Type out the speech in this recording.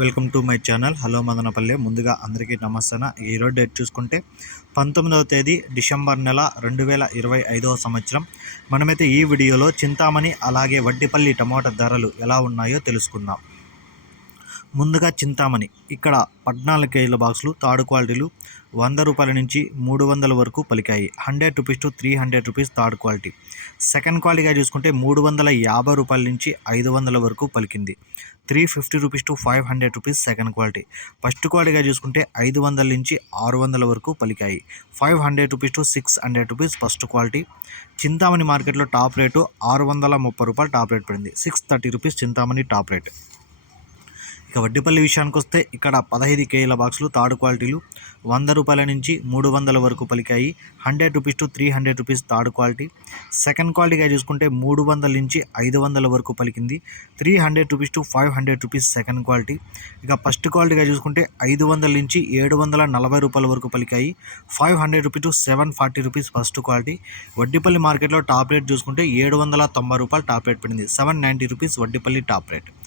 Welcome to my channel. Hello Madanapalle. ముందుగా అందరికీ నమస్తే ఈరోజు డేట్ చూసుకుంటే పంతొమ్మిదవ తేదీ డిసెంబర్ నెల రెండు వేల ఇరవై ఐదవ సంవత్సరం. మనమైతే ఈ వీడియోలో చింతామణి అలాగే వడ్డిపల్లి టమోటా ధరలు ఎలా ఉన్నాయో తెలుసుకుందాం. ముందుగా చింతామణి. ఇక్కడ పద్నాలుగు కేజీల బాక్సులు తాడు క్వాలిటీలు వంద రూపాయల నుంచి మూడు వందల వరకు పలికాయి. Hundred rupees to three hundred rupees third quality. Second క్వాలిటీగా చూసుకుంటే మూడు వందల యాభై రూపాయల నుంచి ఐదు వందల వరకు పలికింది. Three fifty rupees to five hundred rupees second quality. First క్వాలిటీగా చూసుకుంటే ఐదు వందల నుంచి ఆరు వందల వరకు పలికాయి. Five hundred rupees to six hundred rupees first quality. Chintamani మార్కెట్లో టాప్ రేటు ఆరు వందల ముప్పై రూపాయలు టాప్ రేట్ పడింది. Six thirty rupees Chintamani top rate. ఇక వడ్డిపల్లి విషయానికి వస్తే ఇక్కడ పదహైదు కేజీల బాక్సులు తాడు క్వాలిటీలు వంద రూపాయల నుంచి మూడు వందల వరకు పలికాయి. Hundred rupees to three hundred rupees third quality. Second క్వాలిటీగా చూసుకుంటే మూడు వందల నుంచి ఐదు వందల వరకు పలికింది. Three hundred rupees to five hundred rupees second quality. ఇక ఫస్ట్ క్వాలిటీగా చూసుకుంటే ఐదు వందల నుంచి ఏడు వందల నలభై రూపాయల వరకు పలికాయి. Five hundred rupees to seven forty rupees first quality. Vaddipalli మార్కెట్లో టాప్ రేట్ చూసుకుంటే ఏడు వందల తొంభై రూపాయలు టాప్ రేట్ పడింది. Seven ninety rupees Vaddipalli top rate.